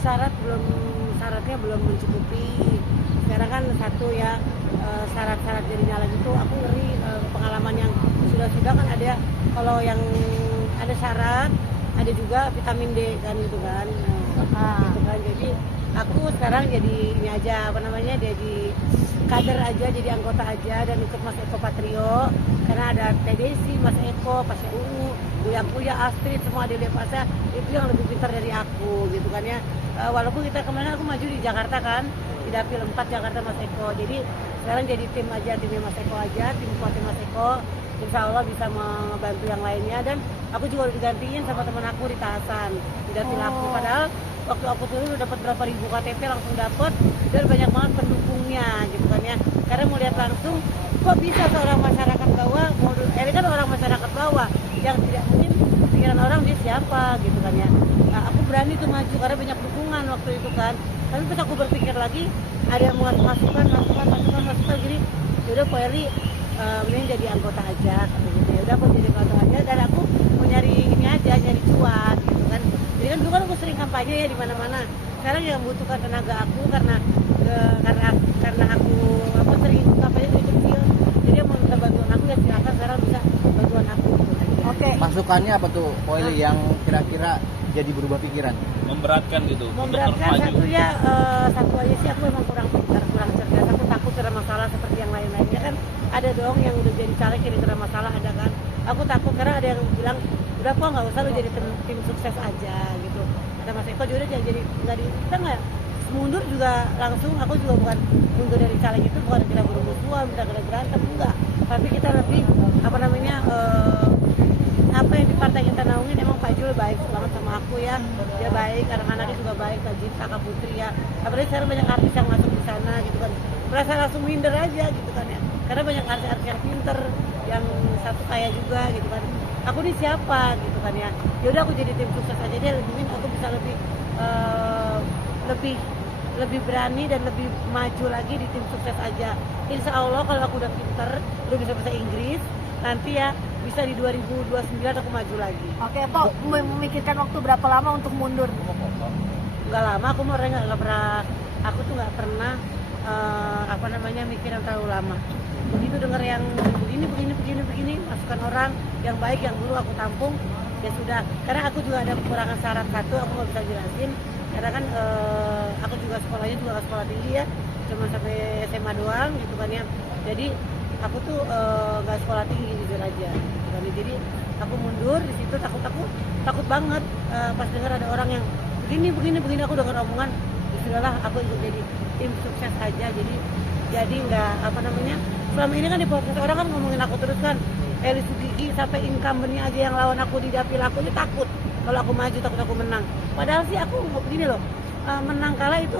syaratnya belum mencukupi. Sekarang kan satu ya, syarat-syarat jadi nyalek itu aku ngeri, pengalaman yang sudah kan ada, kalau yang ada syarat ada juga vitamin D kan gitu kan. Gitu kan, jadi aku sekarang jadi ini aja, apa namanya, jadi kader aja, jadi anggota aja, dan ikut Mas Eko Patrio karena ada TDC, Mas Eko, Pasya Ungu, Buya Astrid, semua ada Pasya itu yang lebih pintar dari aku gitu kan ya. Walaupun kita kemarin aku maju di Jakarta kan, di Dapil 4 Jakarta Mas Eko, jadi sekarang jadi timnya Mas Eko aja, tim kuatnya Mas Eko. Insya Allah bisa membantu yang lainnya, dan aku juga udah digantiin sama teman aku di Tahasan, di Dapil aku. Padahal waktu aku turun udah dapat berapa ribu KTP, langsung dapet, dan banyak banget pendukungnya gitu kan ya. Karena mau lihat langsung, kok bisa seorang masyarakat bawah, ini kan orang masyarakat bawah yang tidak mungkin pikiran orang dia siapa gitu kan ya. Nah, aku berani tuh maju karena banyak dukungan waktu itu kan. Tapi pas aku berpikir lagi, ada yang masukan, jadi yaudah Pak Eli, mending jadi anggota aja gitu. Ya udah aku jadi anggota aja, dan aku mau nyari ini aja, nyari cuan gitu kan. Jadi kan dulu kan aku sering kampanye ya di mana-mana. Sekarang yang membutuhkan tenaga aku karena aku sering kampanye dari kecil. Jadi yang mau minta bantuan aku ya silakan, sekarang bisa bantuan aku gitu aja. Oke. Masukannya apa tuh, Poeli, yang kira-kira jadi berubah pikiran? Memberatkan gitu. Memberatkan satu ya, satu aja sih, aku memang kurang pintar, kurang cerdas. Aku takut kena masalah seperti yang lain-lainnya kan. Ada dong yang udah jadi caleg jadi kena masalah, ada kan. Aku takut karena ada yang bilang udah kok nggak usah lu jadi tim sukses aja gitu. Ada Mas Eko juga jadi nggak kita nggak mundur juga langsung. Aku juga bukan mundur dari caleg itu, bukan kita bermusuhan, kita berantem, enggak. Tapi kita lebih apa namanya, apa yang di partai kita naungin. Emang Pak Jul baik banget sama aku ya, dia baik, anak-anaknya juga baik, Kak Jinta, Kak Putri ya. Apalagi sekarang banyak artis yang masuk di sana gitu kan, merasa langsung minder aja gitu kan ya, karena banyak artis-artis yang pinter, yang satu kaya juga gitu kan. Aku ini siapa gitu kan ya. Yaudah aku jadi tim sukses aja deh, mungkin aku bisa lebih berani dan lebih maju lagi di tim sukses aja. Insya Allah kalau aku udah pinter, udah bisa bahasa Inggris, nanti ya bisa di 2029 aku maju lagi. Oke, Pak, memikirkan waktu berapa lama untuk mundur? Nggak lama, aku mau nggak pernah, aku tuh nggak pernah apa namanya mikir yang terlalu lama. Begitu denger yang begini, masukan orang yang baik yang dulu aku tampung, ya sudah. Karena aku juga ada kekurangan syarat satu, aku nggak bisa jelasin. Karena kan aku juga sekolahnya juga nggak sekolah tinggi ya, cuma sampai SMA doang gitu kan ya. Jadi aku tuh nggak sekolah tinggi jujur aja gitu kan. Jadi aku mundur di situ, takut banget pas dengar ada orang yang begini, aku dengar omongan, ya sudahlah aku ikut jadi tim sukses aja. Jadi nggak apa namanya, selama ini kan di podcast orang kan ngomongin aku terus kan, Eli Sugigi sampai incumbentnya aja yang lawan aku di dapil aku ini takut kalau aku maju, takut aku menang. Padahal sih aku begini loh, menang kalah itu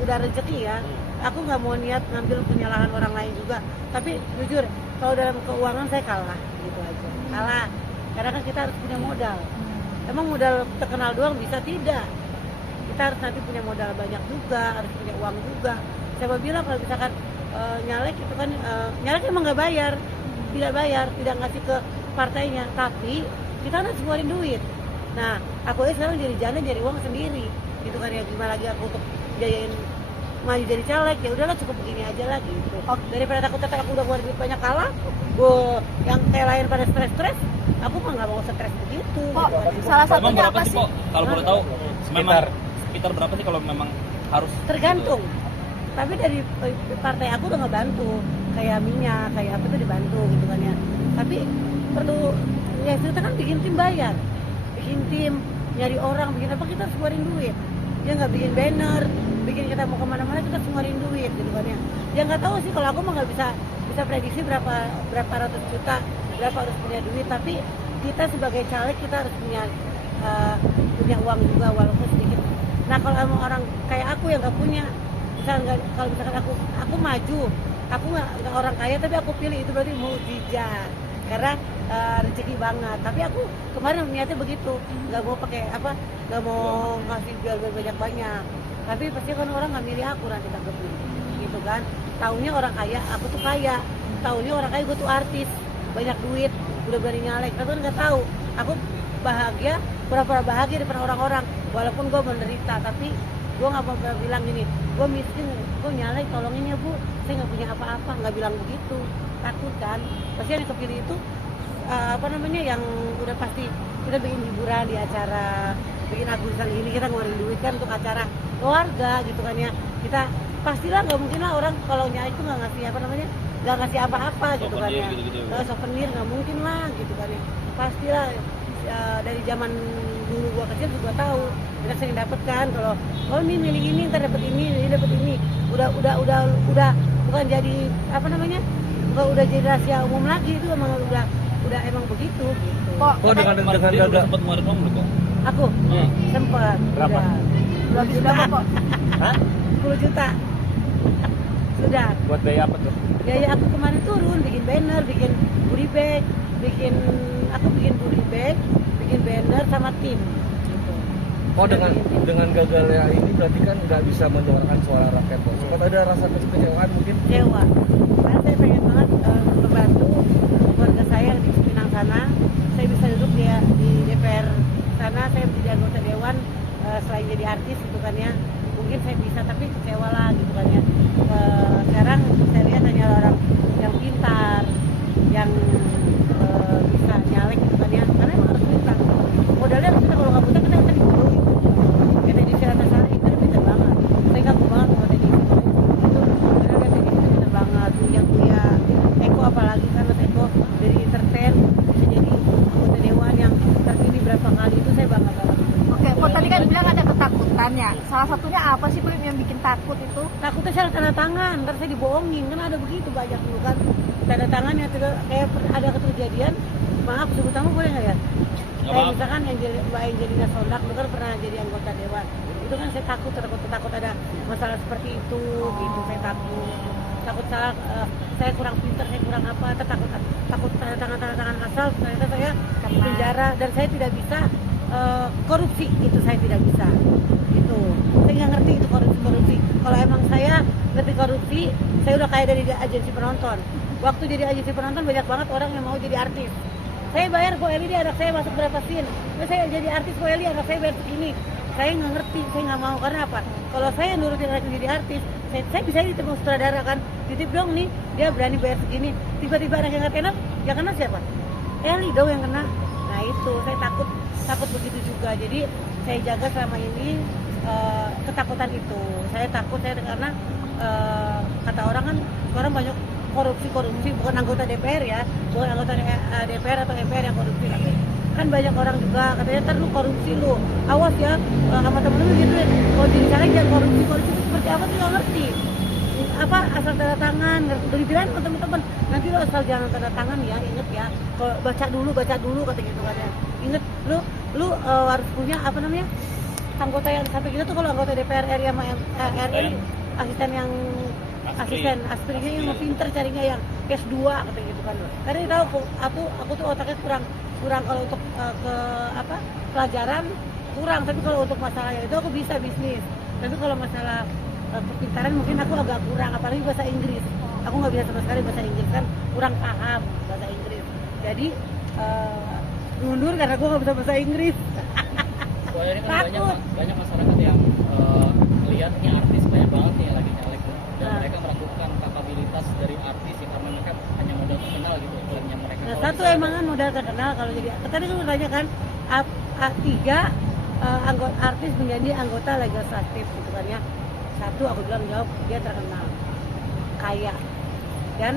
udah rezeki ya. Aku nggak mau niat ngambil penyalahan orang lain juga. Tapi jujur, kalau dalam keuangan saya kalah gitu aja. Kalah, karena kan kita harus punya modal. Emang modal terkenal doang bisa? Tidak. Kita harus nanti punya modal banyak juga, harus punya uang juga. Siapa bilang kalau misalkan nyalek itu kan, nyalek emang nggak bayar, tidak ngasih ke partainya, tapi kita harus keluarin duit. Nah, aku sekarang jadi janda, jadi uang sendiri, gitu kan ya. Gimana lagi aku untuk biayain maju jadi caleg, ya udahlah cukup begini aja lah gitu. Daripada takut aku udah keluar duit banyak kalah, yang kayak lain pada stres, aku mah nggak mau stres begitu. Gitu. Salah satunya apa sih? Kalau boleh tahu, sekitar berapa sih kalau memang harus? Tergantung. Tapi dari partai aku udah ngebantu, kayak minyak, kayak apa tuh dibantu gitu kan ya. Tapi perlu ya kita kan bikin tim bayar, bikin tim, nyari orang, bikin apa, kita harus keluarin duit. Dia nggak bikin banner, bikin kita mau kemana-mana kita harus ngeluarin duit gitu kan ya. Dia nggak tahu sih, kalau aku mah nggak bisa prediksi berapa ratus juta, berapa harus punya duit. Tapi kita sebagai caleg kita harus punya uang juga walaupun sedikit. Nah kalau emang orang kayak aku yang nggak punya, kalau misalkan aku maju, aku nggak orang kaya tapi aku pilih, itu berarti mukjizat karena rezeki banget. Tapi aku kemarin niatnya begitu, nggak mau pakai apa, nggak mau ngasih jual banyak, tapi pasti kan orang nggak milih aku nanti takutnya gitu kan. Taunya orang kaya, aku tuh kaya. Taunya orang kaya gue tuh artis, banyak duit, udah berani nyalek. Aku kan nggak tahu, aku bahagia, pura-pura bahagia depan orang-orang. walaupun gue menderita, tapi gue nggak mau bilang gini, gue miskin, gue nyalek tolongin ya bu, saya nggak punya apa-apa, nggak bilang begitu, takut kan. Pasti yang kepilih itu yang udah pasti kita bikin hiburan di acara, bikin akusan ini, kita ngeluarin duit kan untuk acara keluarga gitu kan ya. Kita pastilah nggak mungkin lah orang kalau nyalek itu nggak ngasih nggak ngasih apa-apa gitu kan ya. Kalau souvenir nggak mungkin lah gitu kan ya. Pastilah dari zaman dulu gua kecil juga tahu, kita sering dapet kan kalau ini milih ini ntar dapet ini dapet ini, udah bukan jadi udah jadi rahasia umum lagi, itu emang udah emang begitu gitu. Kok dengan Dia gagal sempat ngeluarin uang belum kok? Aku sempet Berapa? udah 10 juta Hah? 10 juta sudah. Buat biaya apa tuh? Biaya aku kemarin turun, bikin banner, bikin goodie bag, bikin goodie bag, bikin banner sama tim gitu. Oh dengan gagalnya ini berarti kan nggak bisa menyuarakan suara rakyat bos. Sempat ada rasa kekecewaan mungkin? Kecewa karena saya pengen banget membantu keluarga saya yang di Cipinang sana. Saya bisa duduk di DPR sana, saya menjadi anggota dewan selain jadi artis gitu kan ya. Mungkin saya bisa, tapi kecewa lah gitu kan ya. Sekarang saya lihat hanya orang yang pintar, yang bisa nyalek gitu kan ya, karena emang harus pintar. Modalnya kita kalau nggak pintar kita dibodohi. Kayak di Ratnasari itu pintar banget. Saya kagum banget sama tadi itu, karena dia tadi itu pintar banget. Kuya Eko apalagi kan, Mas Eko dari entertain bisa jadi anggota dewan yang terpilih berapa kali, itu saya bangga banget. Oke, kok tadi kan bilang ada ketakutan ya. Salah satunya apa sih Prim yang bikin takut itu? Takutnya saya tanda tangan, ntar saya dibohongin, kan ada begitu banyak dulu kan tanda tangan yang kayak ada kejadian, maaf sebut nama boleh nggak ya? Kayak misalkan Mbak Angelina Sondak dulu kan pernah jadi anggota dewan, itu kan saya takut ada masalah seperti itu gitu, saya takut salah, saya kurang pintar, saya kurang apa, takut tanda tangan asal, ternyata saya di penjara dan saya tidak bisa korupsi, itu saya tidak bisa itu, saya nggak ngerti itu korupsi. Kalau emang saya ngerti korupsi, saya udah kayak dari agensi penonton. Waktu jadi agensi penonton banyak banget orang yang mau jadi artis. Saya bayar Koeli, anak saya masuk berapa scene, terus saya jadi artis Koeli, anak saya bayar segini. Saya nggak ngerti, saya nggak mau, karena apa? Kalau saya nurutin anak jadi artis, saya bisa ditip sutradara kan, ditip dong nih, dia berani bayar segini. Tiba-tiba anak yang nggak kena siapa? Eli dong yang kena. Nah itu, saya takut begitu juga. Jadi saya jaga selama ini ketakutan itu. Saya takut karena kata orang kan sekarang banyak korupsi, bukan anggota DPR ya, bukan anggota DPR atau MPR yang korupsi, tapi kan banyak orang juga katanya ntar lu korupsi lu, awas ya sama temen lu gitu ya, kalau jadi caleg jangan korupsi itu seperti apa sih, nggak ngerti apa asal tanda tangan, udah dibilang sama temen-temen nanti lu asal jangan tanda tangan ya, inget ya, kalau baca dulu kata gitu katanya, inget lu harus punya anggota yang sampai gitu tuh, kalau anggota DPR RI sama RI asisten yang asprinya yang pinter carinya yang S2 kata gitu kan. Karena tahu aku tuh otaknya kurang kalau untuk pelajaran kurang, tapi kalau untuk masalah itu aku bisa bisnis. Tapi kalau masalah kepintaran mungkin aku agak kurang, apalagi bahasa Inggris. Aku nggak bisa sama sekali bahasa Inggris, kan kurang paham bahasa Inggris. Jadi mundur karena aku nggak bisa bahasa Inggris. Soalnya ini kan banyak masyarakat yang melihatnya artis banyak banget nih yang lagi nyalek, dan mereka meragukan kapabilitas dari artis yang karena mereka hanya modal terkenal gitu klaimnya mereka. Nah, satu emang kan modal terkenal, kalau jadi tadi aku tanya kan tiga anggota artis menjadi anggota legislatif gitu kan ya. Satu aku bilang jawab, dia terkenal, kaya, dan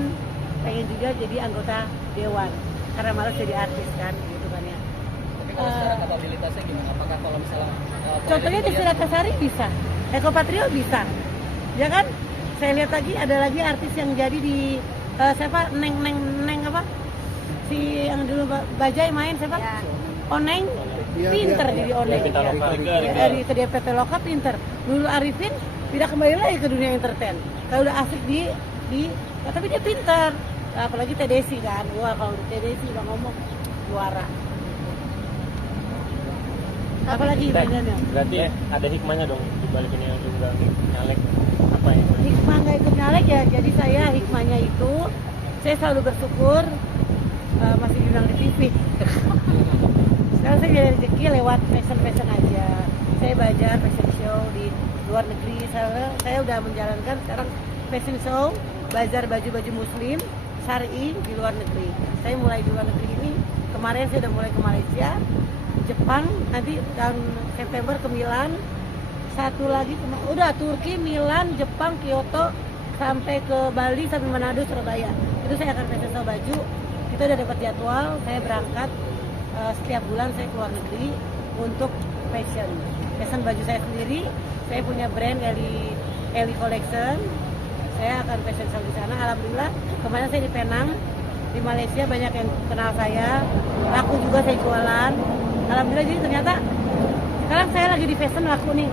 pengen juga jadi anggota dewan karena malas jadi artis kan gitu kan ya. Tapi kalau secara kapabilitasnya gimana? Apakah kalau misalnya Contohnya di Ratnasari bisa, Eko Patrio bisa, ya kan? Saya lihat lagi ada lagi artis yang jadi di siapa Neng apa? Si yang dulu Bajai main siapa? Ya. Oneng, pinter jadi Oneng. Dari ke DPT Loka pinter. Dulu Arifin tidak kembali lagi ke dunia entertain. Kalau udah asik tapi dia pinter. Apalagi Tedesi kan, wah kalau Tedesi udah ngomong juara. Apalagi mainannya. Berarti ada hikmahnya dong di balik ini yang juga nyalek apa ya? Hikmah nggak ikut nyalek ya, jadi saya hikmahnya itu saya selalu bersyukur masih diundang di TV. Sekarang saya jadi rezeki lewat fashion aja. saya belajar fashion show di luar negeri. Saya udah menjalankan sekarang fashion show, bazar baju-baju muslim syar'i di luar negeri. Saya mulai di luar negeri ini, kemarin saya udah mulai ke Malaysia, Jepang, nanti tahun September ke Milan, satu lagi udah Turki, Milan, Jepang, Kyoto, sampai ke Bali, sampai Manado, Surabaya. Itu saya akan fashion show baju. Kita udah dapat jadwal, saya berangkat setiap bulan saya keluar negeri untuk fashion baju saya sendiri. Saya punya brand Eli Collection. Saya akan fashion show di sana. Alhamdulillah kemarin saya di Penang, di Malaysia banyak yang kenal saya. Laku juga saya jualan. Alhamdulillah, jadi ternyata sekarang saya lagi di fashion laku nih.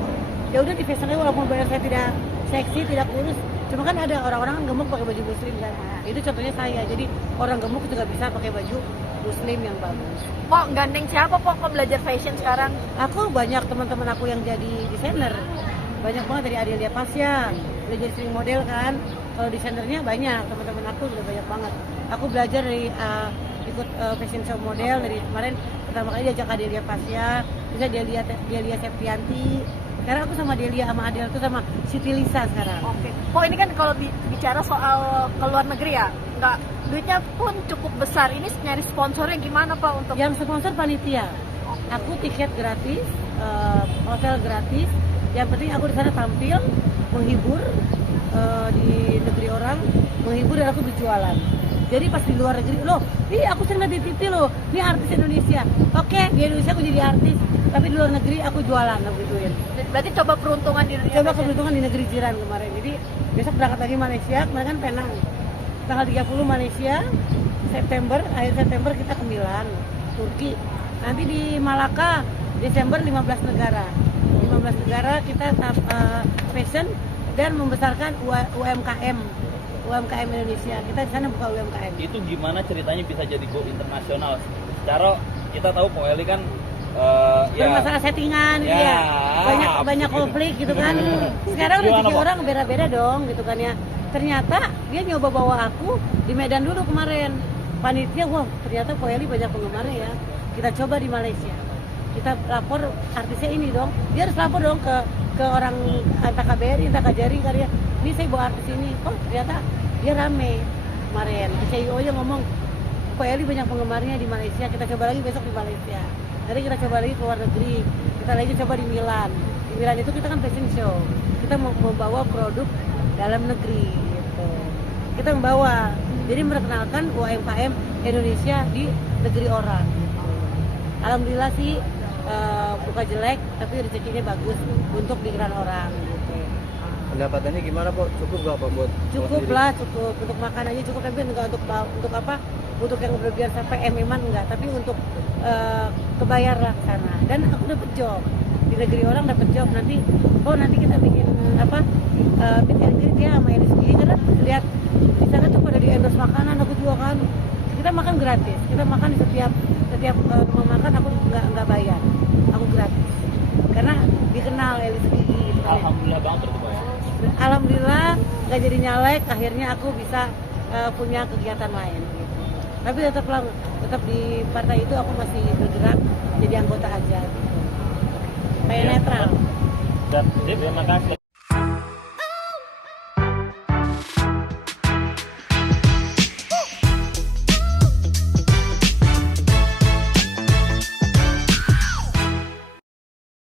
Ya udah di fashion walaupun badan saya tidak seksi, tidak kurus. Cuma kan ada orang-orang kan gemuk pakai baju muslim kan. Itu contohnya saya. Jadi orang gemuk juga bisa pakai baju muslim yang bagus. Pok, gandeng siapa Pok kok belajar fashion sekarang? Aku banyak teman-teman aku yang jadi desainer. Banyak banget dari Adelia Pasyan, belajar sering model kan. Kalau desainernya banyak, teman-teman aku udah banyak banget. Aku belajar dari ikut fashion show model dari kemarin, pertama kali diajak Adelia Pasyan, bisa Delia Septianti. Sekarang aku sama Delia sama Adel tuh sama Siti Lisa sekarang. Oke. Pok, ini kan kalau bicara soal ke luar negeri ya, nggak, duitnya pun cukup besar. Ini nyari sponsornya gimana Pak untuk? Yang sponsor panitia. Aku tiket gratis, hotel gratis. Yang penting aku di sana tampil, menghibur di negeri orang, menghibur dan aku berjualan. Jadi pas di luar negeri, loh, ini aku sering lihat di TV loh, ini artis Indonesia. Oke, di Indonesia aku jadi artis, tapi di luar negeri aku jualan, aku gituin. Berarti coba peruntungan di dunia Coba fashion. keberuntungan di negeri jiran kemarin. Jadi besok berangkat lagi Malaysia, kemarin kan Penang. Tanggal 30 Malaysia, akhir September kita ke Milan, Turki. Nanti di Malaka, Desember 15 negara. 15 negara kita fashion dan membesarkan UMKM Indonesia. Kita di sana buka UMKM. Itu gimana ceritanya bisa jadi go internasional? Secara kita tahu Po Eli kan Masalah settingan gitu ya. Banyak konflik gitu kan. Sekarang rezeki orang beda-beda dong gitu kan ya. Ternyata dia nyoba bawa aku di Medan dulu kemarin. Panitia, wah ternyata Po Eli banyak penggemarnya ya. Kita coba di Malaysia. Kita lapor artisnya ini dong. Dia harus lapor dong ke orang entah KBRI, entah KJRI kali ya. Ini saya bawa artis ini. Oh ternyata dia rame kemarin. CEO-nya ngomong Po Eli banyak penggemarnya di Malaysia. Kita coba lagi besok di Malaysia. Jadi kita coba lagi ke luar negeri. Kita lagi coba di Milan. Di Milan itu kita kan fashion show. Kita mau membawa produk dalam negeri gitu. Kita membawa. Jadi memperkenalkan UMKM Indonesia di negeri orang. Alhamdulillah sih buka jelek tapi rezekinya bagus untuk pikiran orang gitu. Pendapatannya gimana Pak? Cukup nggak Pak buat? Cukup lah, cukup untuk makan aja cukup, tapi enggak untuk apa? Untuk yang berlebihan sampai MM-an enggak, tapi untuk kebayar lah sana. Dan aku dapet job di negeri orang, dapet job nanti kita bikin apa? Meet and greet ya sama Eli sendiri, karena lihat di sana tuh pada di endorse makanan aku juga kan. Kita makan gratis, kita makan di setiap rumah makan aku nggak bayar, aku gratis karena dikenal Eli sendiri gitu. alhamdulillah banget berarti Po ya. Alhamdulillah nggak jadi nyalek, akhirnya aku bisa punya kegiatan lain gitu. Tapi tetap di partai itu aku masih bergerak jadi anggota aja gitu. Kayak netral. Dan terima kasih.